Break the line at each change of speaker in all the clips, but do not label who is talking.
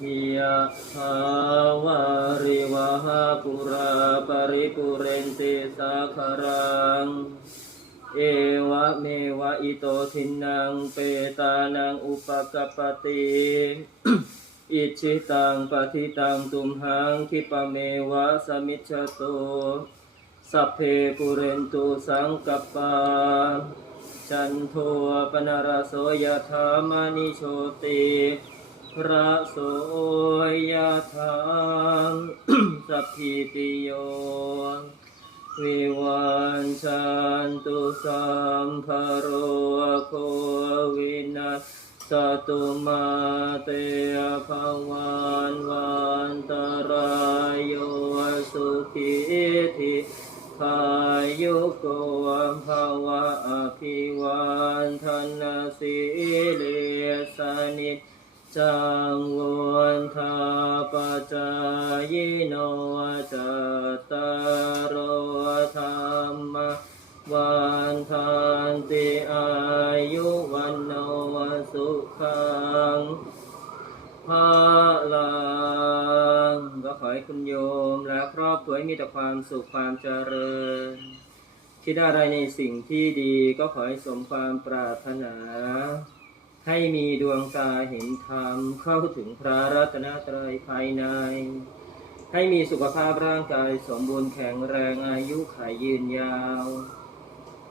หิยะหาวาริวหาปุราปริปุเรนติสาคารัง เอวะเมวะอิโตทินังเปตานังอุปกปปติอิชิตังปฏิตังตุมหังคิปะเมวะสมิจฉโตสัพเพปุเรนตุสังกปปาจันโทปนารโสยธามณิโชติ ระโสยธามสัพพิติโยวิวันชันตุสัมภโรโควินัสสตุมาเตภวันวันตรายโยสุขิธิขายุโกภวะอภิวันทนาสิเล จังวนทาปจายโนจัตตารโอธรรมวันทันติอายุวันโนสุขังภาลังก็ขอให้คุณโยมและครอบครัวมีแต่ความสุขความเจริญ คิดอะไรในสิ่งที่ดีก็ขอให้สมความปรารถนา ให้มีดวงตาเห็นธรรมเข้าถึงพระรัตนตรัยภายใน ให้มีสุขภาพร่างกายสมบูรณ์แข็งแรงอายุขายยืนยาว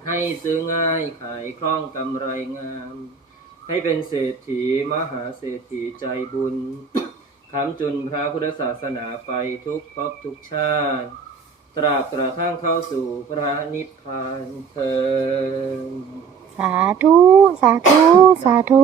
ให้ซื้อง่ายขายคล่องกำไรงาม ให้เป็นเศรษฐีมหาเศรษฐีใจบุญคำจุนพระพุทธศาสนาไปทุกภพทุกชาติ ตราบกระทั่งเข้าสู่พระนิพพานเธอ
สาธุ สาธุ สาธุ